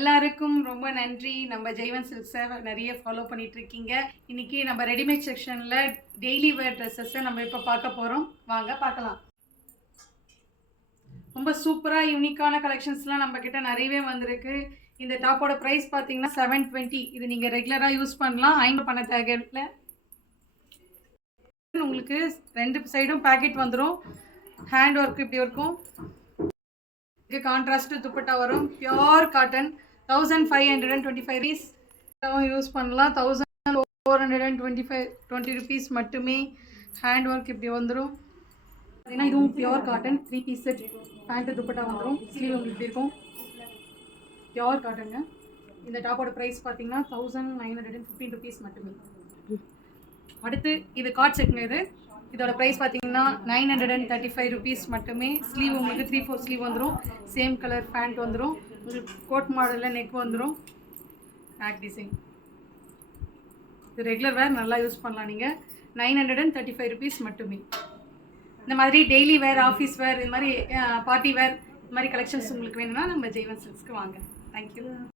எல்லாருக்கும் ரொம்ப நன்றி. நம்ம ஜெய்வன் சில்க்ஸை நிறைய ஃபாலோ பண்ணிட்டு இருக்கீங்க. இன்னைக்கு நம்ம ரெடிமேட் செக்ஷன்ல டெய்லி வேர் ட்ரெஸ்ஸஸை நம்ம இப்போ பார்க்க போகிறோம். வாங்க பார்க்கலாம். ரொம்ப சூப்பராக யூனிக்கான கலெக்ஷன்ஸ்லாம் நம்ம கிட்ட நிறையவே வந்திருக்கு. இந்த டாப்போட ப்ரைஸ் பார்த்தீங்கன்னா 720. இது நீங்கள் ரெகுலராக யூஸ் பண்ணலாம். அயன் பண்ண தேவையில்லை. உங்களுக்கு ரெண்டு சைடும் பேக்கெட் வந்துடும். ஹேண்ட் ஒர்க் இப்படி இருக்கும். கான்ட்ராஸ்ட் துப்பட்டா வரும். பியோர் காட்டன் 1525 ரூபீஸ் யூஸ் பண்ணலாம். 1425 ரூபீஸ் மட்டுமே. ஹேண்ட் ஒர்க் இப்படி வந்துடும். பார்த்தீங்கன்னா இதுவும் pure cotton 3 piece set. Pant துப்பட்டா வந்துடும். ஸ்லீவ் உங்களுக்கு இப்படி இருக்கும். பியோர் காட்டனுங்க. இந்த டாப்போட ப்ரைஸ் பார்த்தீங்கன்னா 1915 ரூபீஸ் மட்டுமே. அடுத்து இது காட் செட்டுங்க. இதோட ப்ரைஸ் பார்த்தீங்கன்னா 935 ரூபீஸ் மட்டுமே. ஸ்லீவ் உங்களுக்கு 3/4 ஸ்லீவ் வந்துடும். சேம் கலர் பேண்ட் வந்துடும். உங்களுக்கு கோட் மாடலில் நெக் வந்துடும். Back design. இது ரெகுலர் வேர் நல்லா யூஸ் பண்ணலாம். நீங்கள் 935 ரூபீஸ் மட்டுமே. இந்த மாதிரி டெய்லி வேர், ஆஃபீஸ் வேர், இது மாதிரி பார்ட்டி வேர், இது மாதிரி கலெக்ஷன்ஸ் உங்களுக்கு வேணும்னா நம்ம ஜெய்வன் சில்க்ஸ்க்கு வாங்க. தேங்க்யூ.